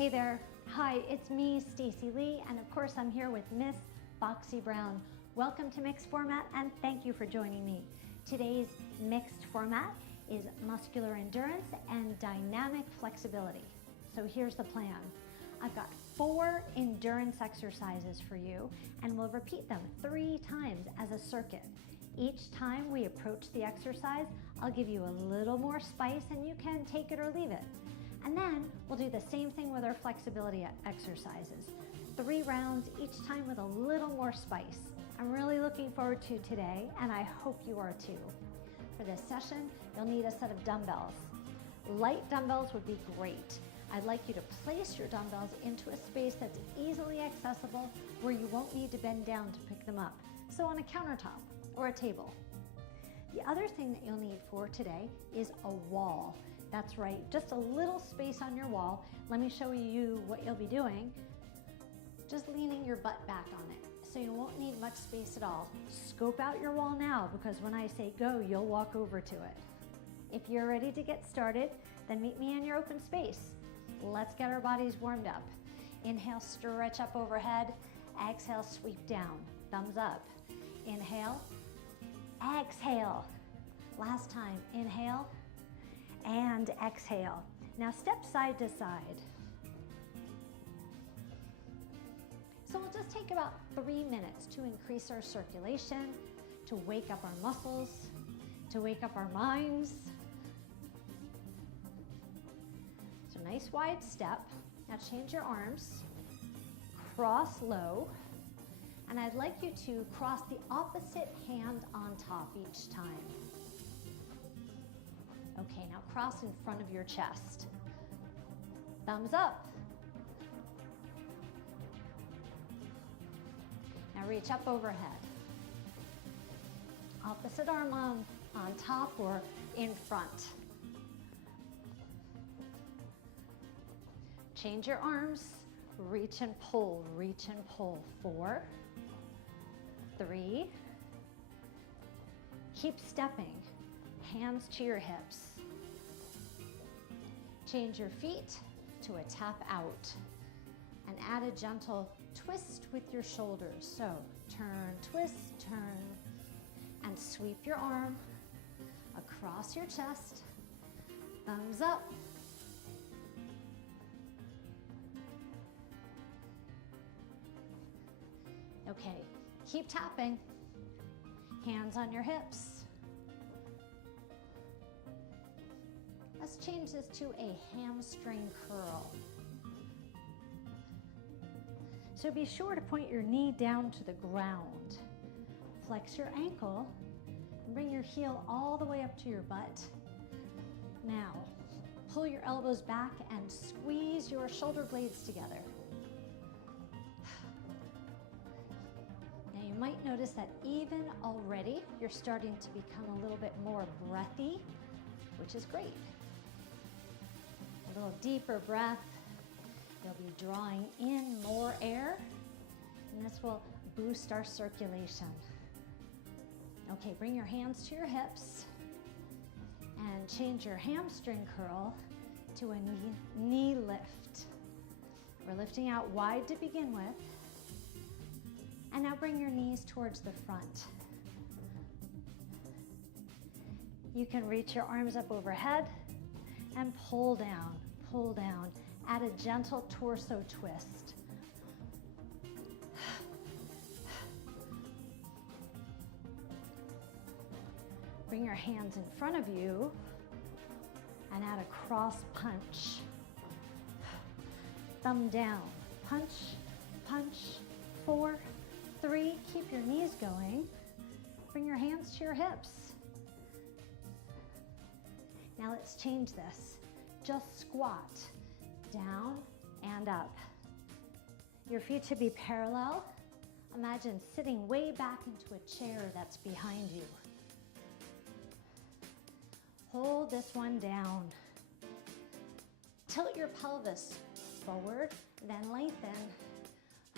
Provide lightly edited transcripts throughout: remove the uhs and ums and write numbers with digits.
Hey there. Hi, it's me, Stacey Lei, and of course I'm here with Miss Foxy Brown. Welcome to Mixed Format and thank you for joining me. Today's mixed format is muscular endurance and dynamic flexibility. So here's the plan. I've got 4 endurance exercises for you and we'll repeat them 3 times as a circuit. Each time we approach the exercise, I'll give you a little more spice and you can take it or leave it. And then we'll do the same thing with our flexibility exercises. 3 rounds, each time with a little more spice. I'm really looking forward to today, and I hope you are too. For this session, you'll need a set of dumbbells. Light dumbbells would be great. I'd like you to place your dumbbells into a space that's easily accessible where you won't need to bend down to pick them up. So on a countertop or a table. The other thing that you'll need for today is a wall. That's right, just a little space on your wall. Let me show you what you'll be doing. Just leaning your butt back on it, so you won't need much space at all. Scope out your wall now, because when I say go, you'll walk over to it. If you're ready to get started, then meet me in your open space. Let's get our bodies warmed up. Inhale, stretch up overhead. Exhale, sweep down. Thumbs up. Inhale, exhale. Last time, inhale and exhale. Now step side to side. So we'll just take about 3 minutes to increase our circulation, to wake up our muscles, to wake up our minds. So nice wide step. Now change your arms, cross low, and I'd like you to cross the opposite hand on top each time. Okay, now cross in front of your chest. Thumbs up. Now reach up overhead. Opposite arm on top or in front. Change your arms. Reach and pull, reach and pull. 4, 3. Keep stepping. Hands to your hips. Change your feet to a tap out and add a gentle twist with your shoulders. So turn, twist, turn, and sweep your arm across your chest. Thumbs up. Okay, keep tapping. Hands on your hips. Let's change this to a hamstring curl. So be sure to point your knee down to the ground. Flex your ankle and bring your heel all the way up to your butt. Now, pull your elbows back and squeeze your shoulder blades together. Now you might notice that even already you're starting to become a little bit more breathy, which is great. A little deeper breath. You'll be drawing in more air, and this will boost our circulation. Okay, bring your hands to your hips and change your hamstring curl to a knee lift. We're lifting out wide to begin with, and now bring your knees towards the front. You can reach your arms up overhead and pull down, pull down. Add a gentle torso twist. Bring your hands in front of you and add a cross punch. Thumb down, punch, punch. 4, 3, keep your knees going. Bring your hands to your hips. Now let's change this. Just squat, down and up. Your feet should be parallel. Imagine sitting way back into a chair that's behind you. Hold this one down. Tilt your pelvis forward, then lengthen.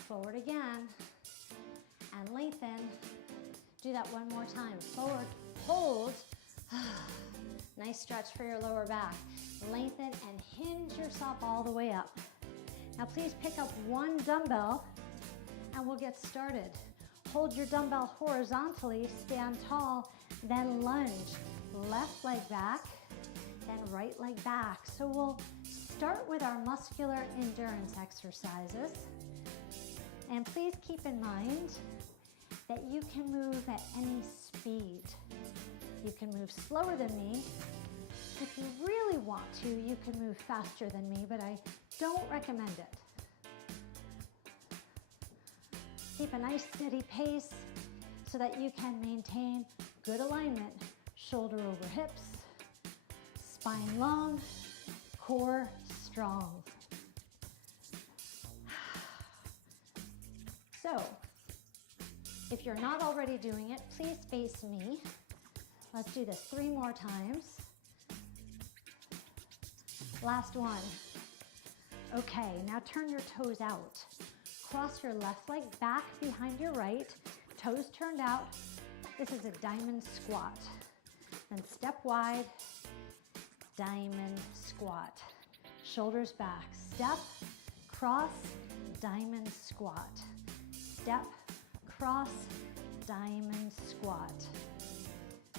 Forward again, and lengthen. Do that one more time. Forward, hold. Nice stretch for your lower back. Lengthen and hinge yourself all the way up. Now please pick up one dumbbell and we'll get started. Hold your dumbbell horizontally, stand tall, then lunge. Left leg back, then right leg back. So we'll start with our muscular endurance exercises. And please keep in mind that you can move at any speed. You can move slower than me. If you really want to, you can move faster than me, but I don't recommend it. Keep a nice steady pace so that you can maintain good alignment. Shoulder over hips, spine long, core strong. So, if you're not already doing it, please face me. Let's do this 3 more times. Last one. Okay, now turn your toes out. Cross your left leg back behind your right, toes turned out. This is a diamond squat. Then step wide, diamond squat. Shoulders back. Step, cross, diamond squat. Step, cross, diamond squat.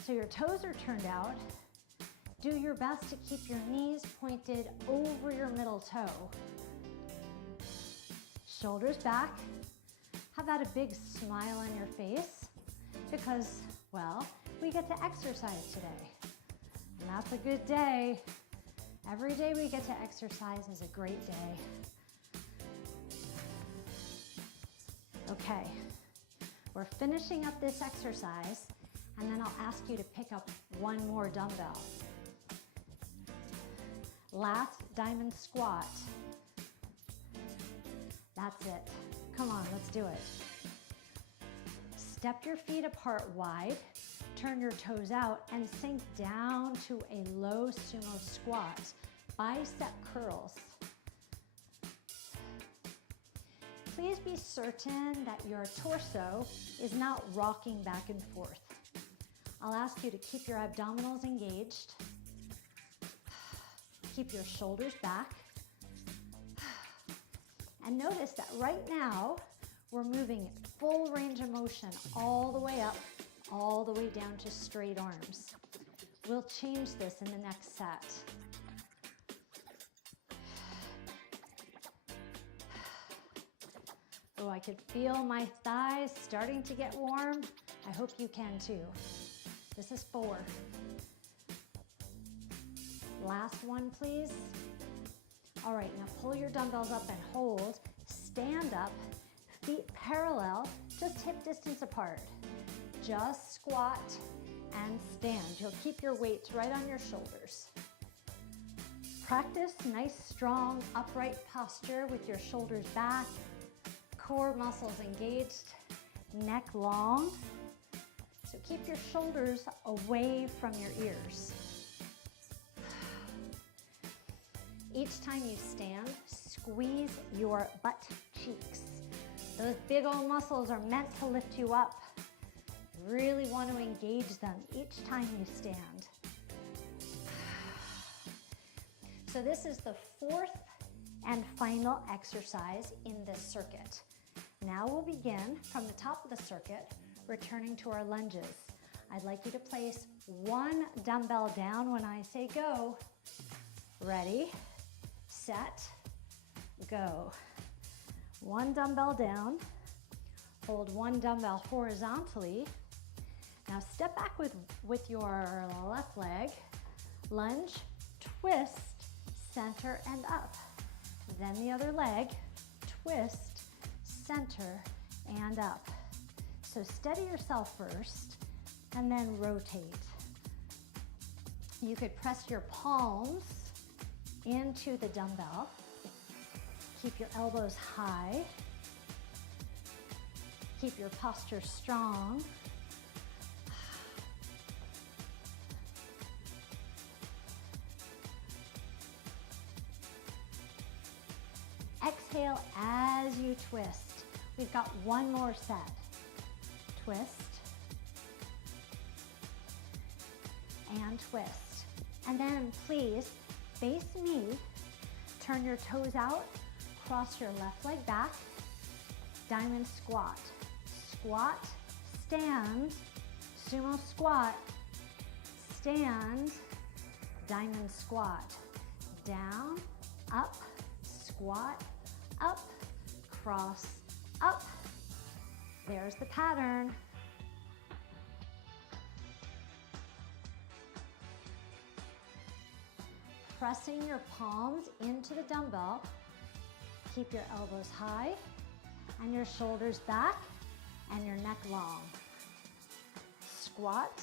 So your toes are turned out. Do your best to keep your knees pointed over your middle toe. Shoulders back. How about a big smile on your face? Because, well, we get to exercise today. And that's a good day. Every day we get to exercise is a great day. Okay, we're finishing up this exercise, and then I'll ask you to pick up one more dumbbell. Last diamond squat. That's it. Come on, let's do it. Step your feet apart wide, turn your toes out, and sink down to a low sumo squat. Bicep curls. Please be certain that your torso is not rocking back and forth. I'll ask you to keep your abdominals engaged. Keep your shoulders back. And notice that right now, we're moving full range of motion all the way up, all the way down to straight arms. We'll change this in the next set. Oh, I could feel my thighs starting to get warm. I hope you can too. This is 4. Last one, please. All right, now pull your dumbbells up and hold. Stand up, feet parallel, just hip distance apart. Just squat and stand. You'll keep your weights right on your shoulders. Practice nice, strong, upright posture with your shoulders back, core muscles engaged, neck long. So keep your shoulders away from your ears. Each time you stand, squeeze your butt cheeks. Those big old muscles are meant to lift you up. Really want to engage them each time you stand. So this is the 4th and final exercise in this circuit. Now we'll begin from the top of the circuit, returning to our lunges. I'd like you to place one dumbbell down when I say go. Ready, set, go. One dumbbell down. Hold one dumbbell horizontally. Now step back with your left leg. Lunge, twist, center, and up. Then the other leg, twist, center, and up. So steady yourself first, and then rotate. You could press your palms into the dumbbell. Keep your elbows high. Keep your posture strong. Exhale as you twist. We've got one more set. Twist and twist. And then please face me, turn your toes out, Cross your left leg back, diamond squat. Squat, stand, sumo squat, stand, diamond squat. Down, up, squat, up, cross, up. There's the pattern. Pressing your palms into the dumbbell. Keep your elbows high and your shoulders back and your neck long. Squat,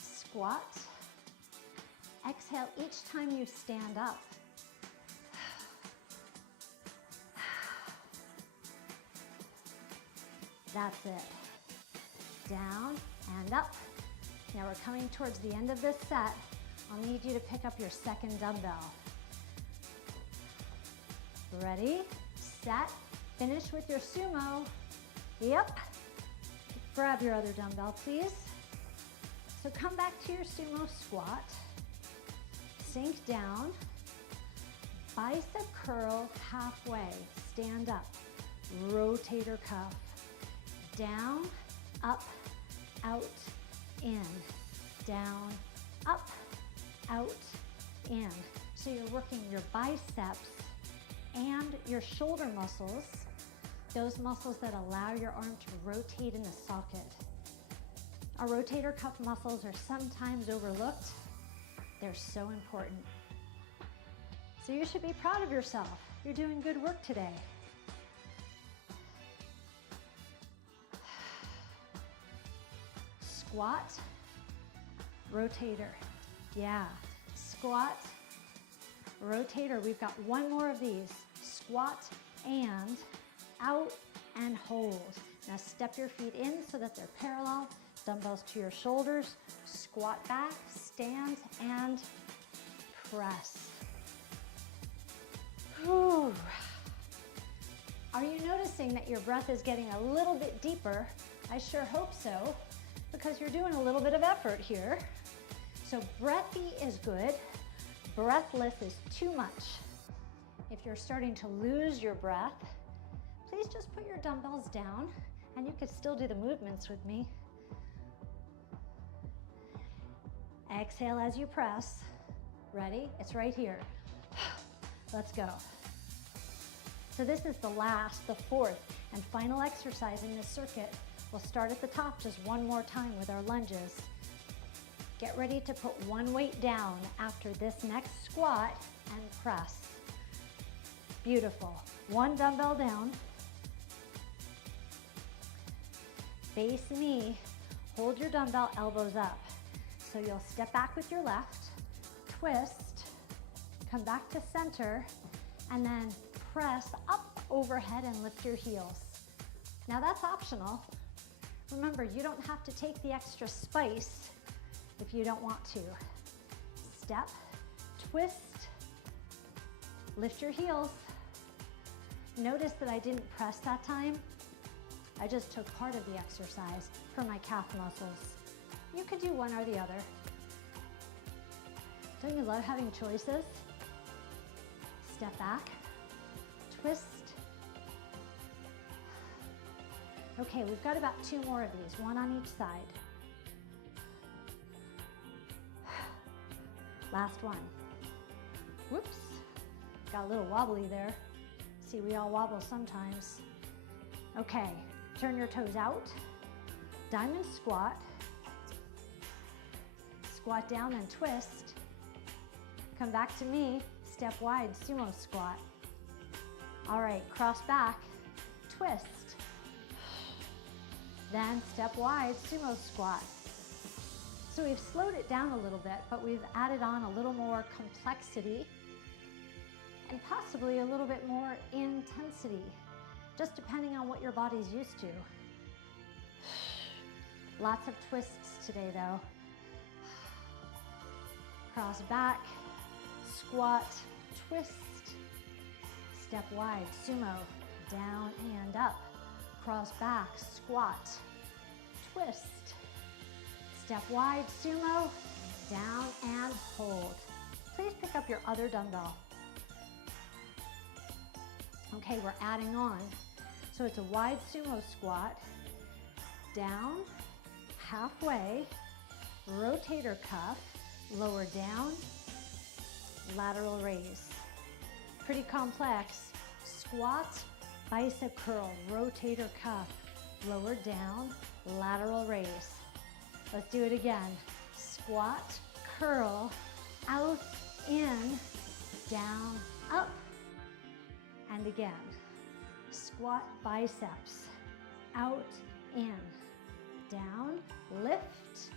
squat. Exhale each time you stand up. That's it. Down and up. Now we're coming towards the end of this set. I'll need you to pick up your second dumbbell. Ready, set, finish with your sumo. Yep. Grab your other dumbbell, please. So come back to your sumo squat. Sink down. Bicep curl halfway. Stand up. Rotator cuff. Down, up, out, in. Down, up, out, in. So you're working your biceps and your shoulder muscles, those muscles that allow your arm to rotate in the socket. Our rotator cuff muscles are sometimes overlooked. They're so important. So you should be proud of yourself. You're doing good work today. Squat, rotator. Yeah, squat, rotator. We've got one more of these. Squat and out and hold. Now step your feet in so that they're parallel. Dumbbells to your shoulders. Squat back, stand, and press. Whew. Are you noticing that your breath is getting a little bit deeper? I sure hope so, because you're doing a little bit of effort here. So breathy is good. Breathless is too much. If you're starting to lose your breath, please just put your dumbbells down and you can still do the movements with me. Exhale as you press. Ready? It's right here. Let's go. So this is the last, the fourth and final exercise in this circuit. We'll start at the top just one more time with our lunges. Get ready to put one weight down after this next squat and press. Beautiful. One dumbbell down. Face knee. Hold your dumbbell, elbows up. So you'll step back with your left, twist, come back to center, and then press up overhead and lift your heels. Now that's optional. Remember, you don't have to take the extra spice if you don't want to. Step, twist, lift your heels. Notice that I didn't press that time. I just took part of the exercise for my calf muscles. You could do one or the other. Don't you love having choices? Step back, twist. Okay, we've got about two more of these, one on each side. Last one. Whoops, got a little wobbly there. See, we all wobble sometimes. Okay, turn your toes out, diamond squat, squat down and twist. Come back to me, step wide, sumo squat. All right, cross back, twist. Then step wide, sumo squat. So we've slowed it down a little bit, but we've added on a little more complexity and possibly a little bit more intensity, just depending on what your body's used to. Lots of twists today though. Cross back, squat, twist, step wide, sumo, down and up. Cross back, squat, twist, step wide, sumo, down and hold. Please pick up your other dumbbell. Okay, we're adding on. So it's a wide sumo squat, down, halfway, rotator cuff, lower down, lateral raise. Pretty complex. Squat, bicep curl, rotator cuff, lower down, lateral raise. Let's do it again. Squat, curl, out, in, down, up, and again. Squat, biceps, out, in, down, lift.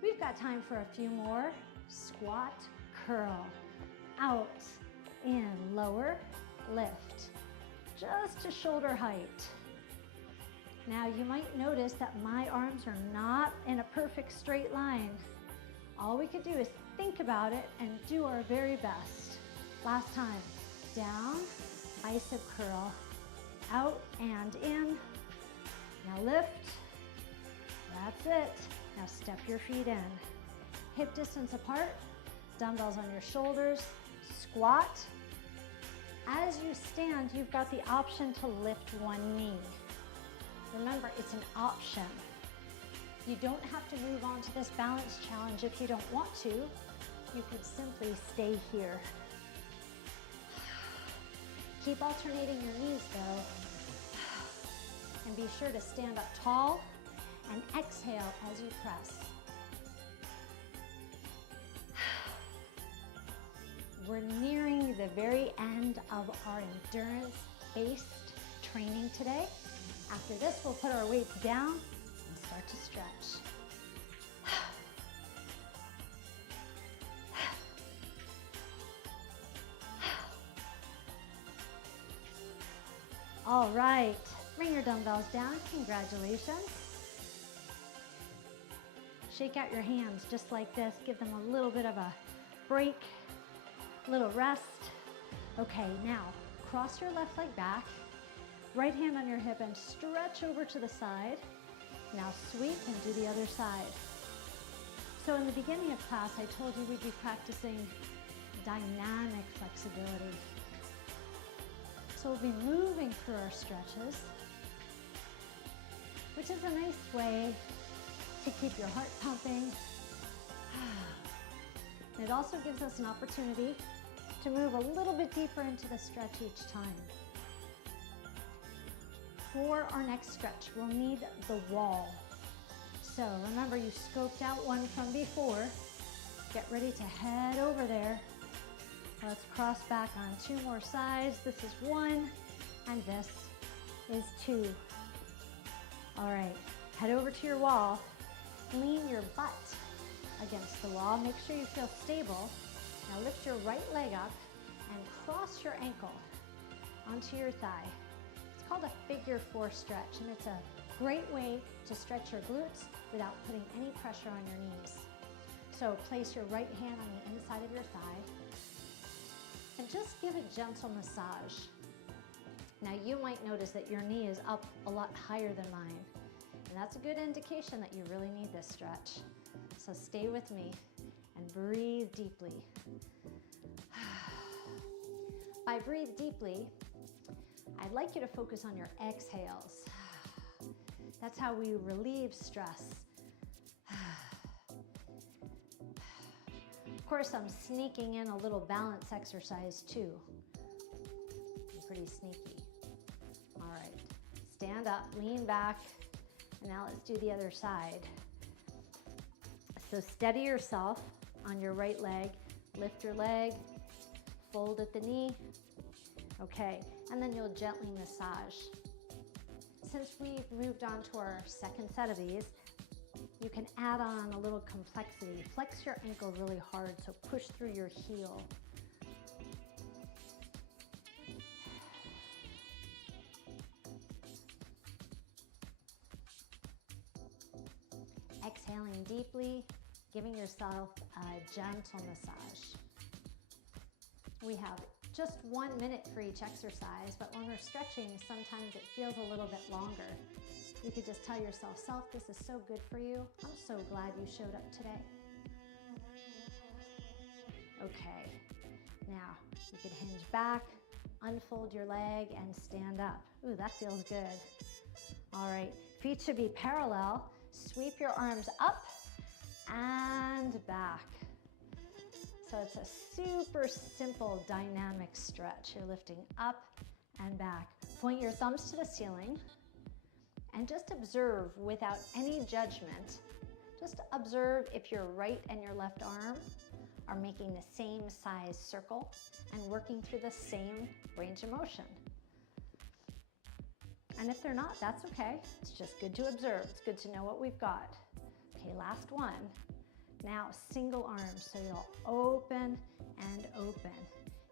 We've got time for a few more. Squat, curl, out, in, lower, lift. Just to shoulder height. Now you might notice that my arms are not in a perfect straight line. All we could do is think about it and do our very best. Last time, down, bicep curl, out and in. Now lift. That's it. Now step your feet in. Hip distance apart, dumbbells on your shoulders, squat. As you stand, you've got the option to lift one knee. Remember, it's an option. You don't have to move on to this balance challenge if you don't want to. You could simply stay here. Keep alternating your knees though. And be sure to stand up tall and exhale as you press. We're nearing the very end of our endurance-based training today. After this, we'll put our weights down and start to stretch. All right, bring your dumbbells down. Congratulations. Shake out your hands just like this. Give them a little bit of a break. Little rest. Okay, now cross your left leg back, right hand on your hip and stretch over to the side. Now sweep and do the other side. So in the beginning of class, I told you we'd be practicing dynamic flexibility. So we'll be moving through our stretches, which is a nice way to keep your heart pumping. It also gives us an opportunity to move a little bit deeper into the stretch each time. For our next stretch, we'll need the wall. So remember, you scoped out one from before. Get ready to head over there. Let's cross back on two more sides. This is one, and this is two. All right, head over to your wall. Lean your butt against the wall. Make sure you feel stable. Now lift your right leg up and cross your ankle onto your thigh. It's called a figure four stretch, and it's a great way to stretch your glutes without putting any pressure on your knees. So place your right hand on the inside of your thigh and just give a gentle massage. Now you might notice that your knee is up a lot higher than mine, and that's a good indication that you really need this stretch. So stay with me and breathe deeply. By breathe deeply, I'd like you to focus on your exhales. That's how we relieve stress. Of course, I'm sneaking in a little balance exercise too. I'm pretty sneaky. All right, stand up, lean back, and now let's do the other side. So steady yourself on your right leg, lift your leg, fold at the knee. Okay, and then you'll gently massage. Since we've moved on to our second set of these, you can add on a little complexity. Flex your ankle really hard, so push through your heel. Exhaling deeply, giving yourself a gentle massage. We have just 1 minute for each exercise, but when we're stretching, sometimes it feels a little bit longer. You could just tell yourself, self, this is so good for you. I'm so glad you showed up today. Okay, now you could hinge back, unfold your leg and stand up. Ooh, that feels good. All right, feet should be parallel. Sweep your arms up and back. So it's a super simple dynamic stretch. You're lifting up and back. Point your thumbs to the ceiling and just observe without any judgment. Just observe if your right and your left arm are making the same size circle and working through the same range of motion. And if they're not, that's okay. It's just good to observe. It's good to know what we've got. Okay, last one. Now, single arm, so you'll open and open.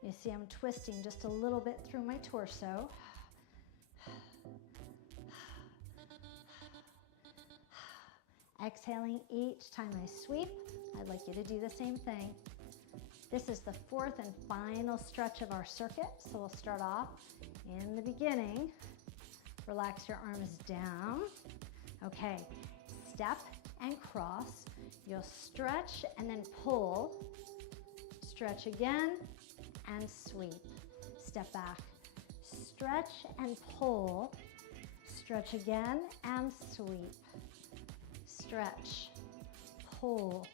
You see I'm twisting just a little bit through my torso. Exhaling each time I sweep. I'd like you to do the same thing. This is the fourth and final stretch of our circuit, so we'll start off in the beginning. Relax your arms down. Okay, step and cross. You'll stretch and then pull. Stretch again and sweep. Step back. Stretch and pull. Stretch again and sweep. Stretch, pull,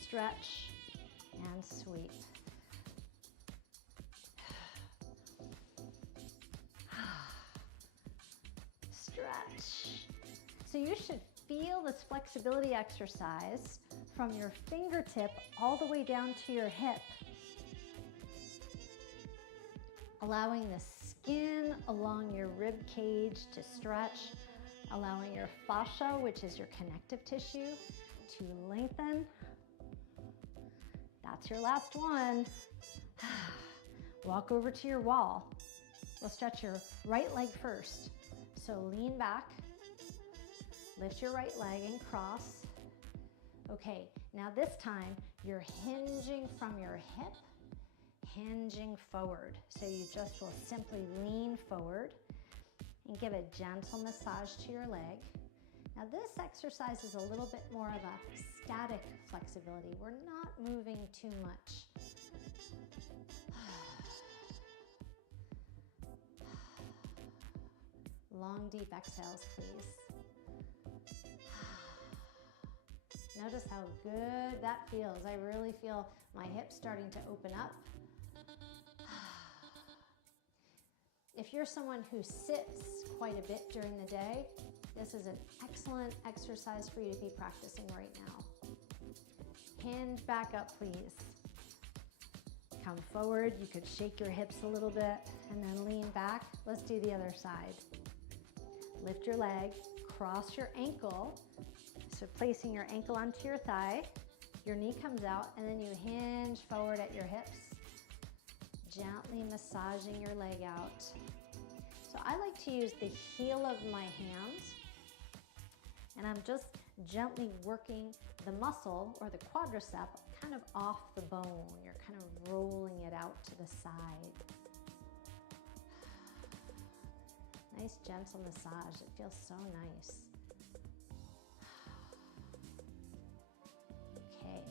stretch, and sweep. Stretch. So you should feel this flexibility exercise from your fingertip all the way down to your hip, allowing the skin along your rib cage to stretch, allowing your fascia, which is your connective tissue, to lengthen. That's your last one. Walk over to your wall. We'll stretch your right leg first. So lean back, lift your right leg and cross. Okay, now this time you're hinging from your hip, hinging forward. So you just will simply lean forward and give a gentle massage to your leg. Now this exercise is a little bit more of a static flexibility. We're not moving too much. Long, deep exhales, please. Notice how good that feels. I really feel my hips starting to open up. If you're someone who sits quite a bit during the day, this is an excellent exercise for you to be practicing right now. Hinge back up, please. Come forward. You could shake your hips a little bit and then lean back. Let's do the other side. Lift your leg, cross your ankle. So placing your ankle onto your thigh, your knee comes out, and then you hinge forward at your hips, gently massaging your leg out. So I like to use the heel of my hand, and I'm just gently working the muscle or the quadricep kind of off the bone. You're kind of rolling it out to the side. Nice gentle massage. It feels so nice. Okay.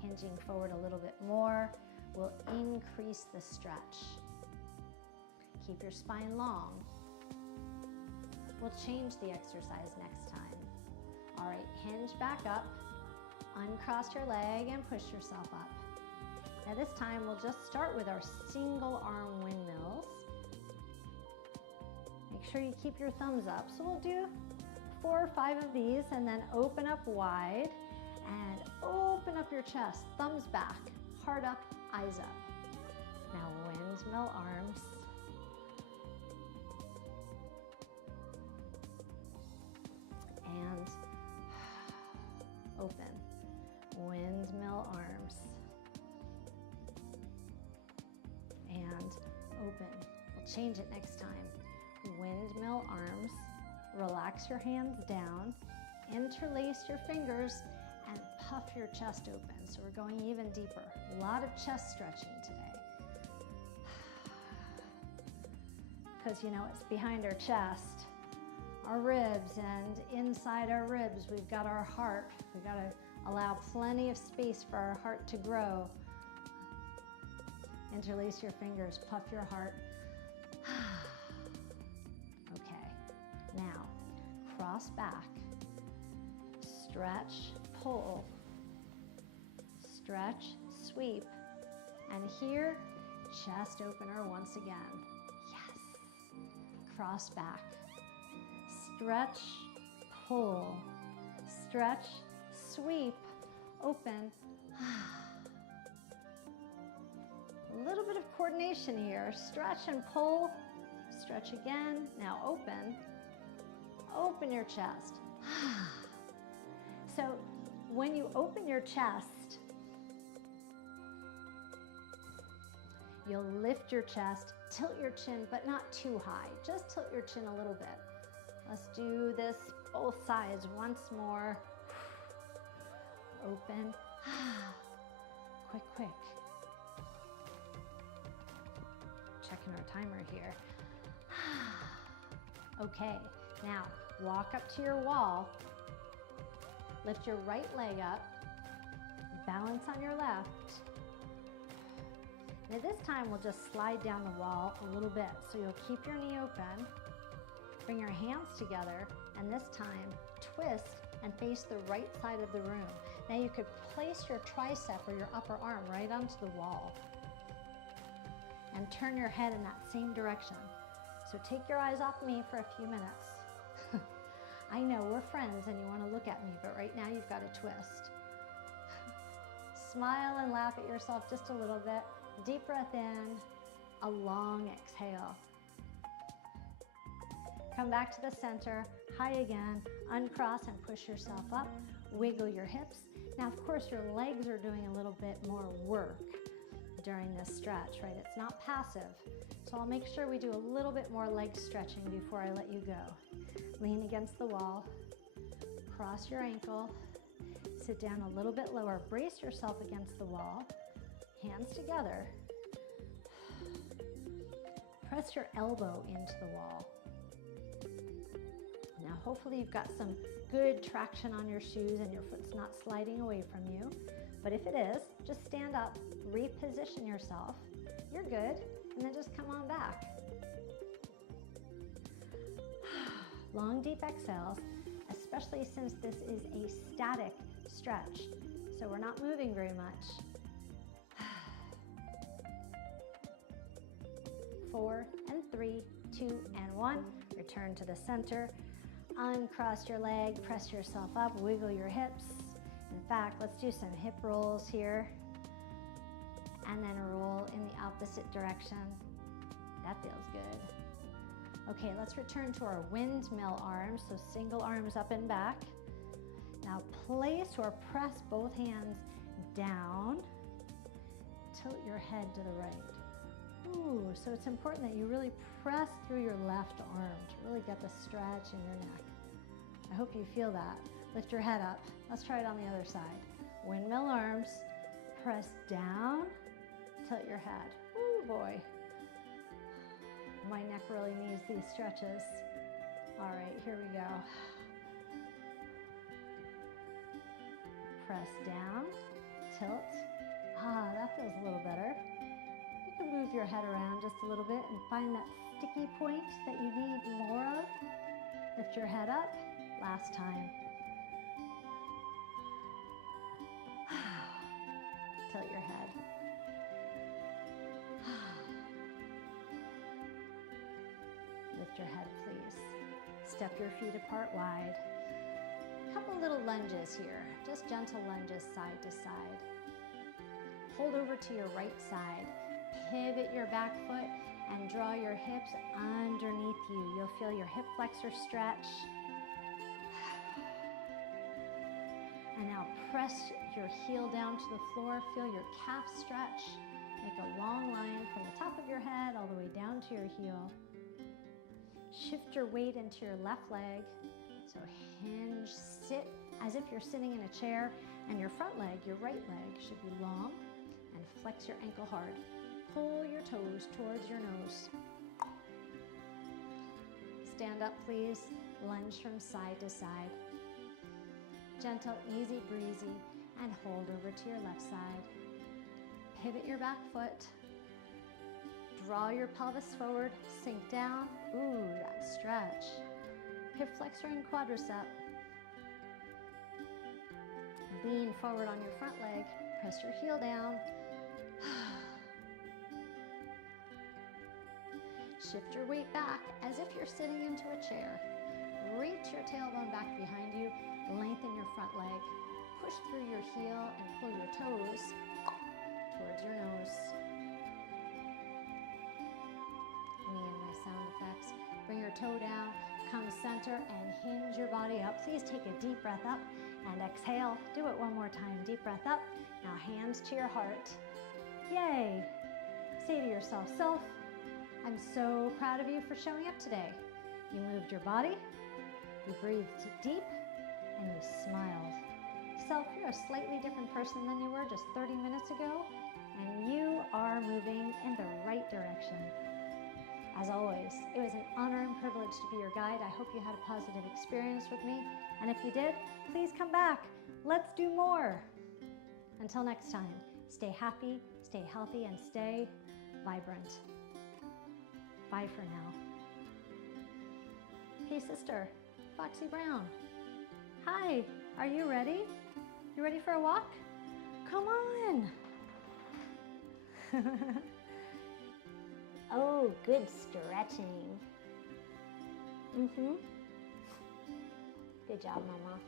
Hinging forward a little bit more will increase the stretch. Keep your spine long. We'll change the exercise next time. All right, hinge back up, uncross your leg and push yourself up. Now this time we'll just start with our single arm windmills. Make sure you keep your thumbs up. So we'll do 4 or 5 of these and then open up wide and open up your chest. Thumbs back, heart up, eyes up. Now windmill arms. And open. Windmill arms. And open. We'll change it next time. Windmill arms. Relax your hands down. Interlace your fingers and puff your chest open. So we're going even deeper. A lot of chest stretching today. Because you know it's behind our chest, our ribs, and inside our ribs we've got our heart. We've got Allow plenty of space for our heart to grow. Interlace your fingers, puff your heart. Okay, now cross back, stretch, pull, stretch, sweep, and here, chest opener once again. Yes. Cross back, stretch, pull, stretch, sweep, open. A little bit of coordination here. Stretch and pull, stretch again. Now open. Open your chest. So when you open your chest, you'll lift your chest, tilt your chin, but not too high. Just tilt your chin a little bit. Let's do this both sides once more. Open. Quick, quick. Checking our timer here. Okay, now walk up to your wall. Lift your right leg up. Balance on your left. And at this time, we'll just slide down the wall a little bit. So you'll keep your knee open. Bring your hands together, and this time, twist and face the right side of the room. Now you could place your tricep or your upper arm right onto the wall and turn your head in that same direction. So take your eyes off me for a few minutes. I know we're friends and you want to look at me, but right now you've got to twist. Smile and laugh at yourself just a little bit. Deep breath in, a long exhale. Come back to the center, high again, uncross and push yourself up, wiggle your hips. Now, of course, your legs are doing a little bit more work during this stretch, right? It's not passive. So I'll make sure we do a little bit more leg stretching before I let you go. Lean against the wall, cross your ankle, sit down a little bit lower, brace yourself against the wall, hands together. Press your elbow into the wall. Now, hopefully you've got some good traction on your shoes and your foot's not sliding away from you. But if it is, just stand up, reposition yourself. You're good, and then just come on back. Long, deep exhales, especially since this is a static stretch. So we're not moving very much. 4 and 3, 2 and 1. Return to the center. Uncross your leg, press yourself up, wiggle your hips. In fact, let's do some hip rolls here. And then roll in the opposite direction. That feels good. Okay, let's return to our windmill arms. So single arms up and back. Now place or press both hands down. Tilt your head to the right. Ooh, so it's important that you really press through your left arm to really get the stretch in your neck. I hope you feel that. Lift your head up. Let's try it on the other side. Windmill arms, press down, tilt your head. Ooh, boy. My neck really needs these stretches. All right, here we go. Press down, tilt. Ah, that feels a little better. You can move your head around just a little bit and find that sticky point that you need more of. Lift your head up. Last time. Tilt your head. Lift your head, please. Step your feet apart wide. Couple little lunges here. Just gentle lunges side to side. Hold over to your right side. Pivot your back foot and draw your hips underneath you. You'll feel your hip flexor stretch. And now press your heel down to the floor. Feel your calf stretch. Make a long line from the top of your head all the way down to your heel. Shift your weight into your left leg. So hinge, sit as if you're sitting in a chair, and your front leg, your right leg, should be long, and flex your ankle hard. Pull your toes towards your nose. Stand up, please. Lunge from side to side. Gentle, easy breezy. and hold over to your left side. Pivot your back foot. Draw your pelvis forward, sink down. Ooh, that stretch. Hip flexor and quadricep. Lean forward on your front leg. Press your heel down. Shift your weight back as if you're sitting into a chair. Reach your tailbone back behind you. Lengthen your front leg. Push through your heel and pull your toes towards your nose. Me and my sound effects. Bring your toe down, come center, and hinge your body up. Please take a deep breath up and exhale. Do it one more time. Deep breath up. Now hands to your heart. Yay! Say to yourself, self, I'm so proud of you for showing up today. You moved your body, you breathed deep, and you smiled. Self, you're a slightly different person than you were just 30 minutes ago, and you are moving in the right direction. As always, it was an honor and privilege to be your guide. I hope you had a positive experience with me, and if you did, please come back. Let's do more. Until next time, stay happy, stay healthy, and stay vibrant. Bye for now. Hey sister, Foxy Brown. Hi, are you ready? You ready for a walk? Come on. Oh, good stretching. Good job, Mama.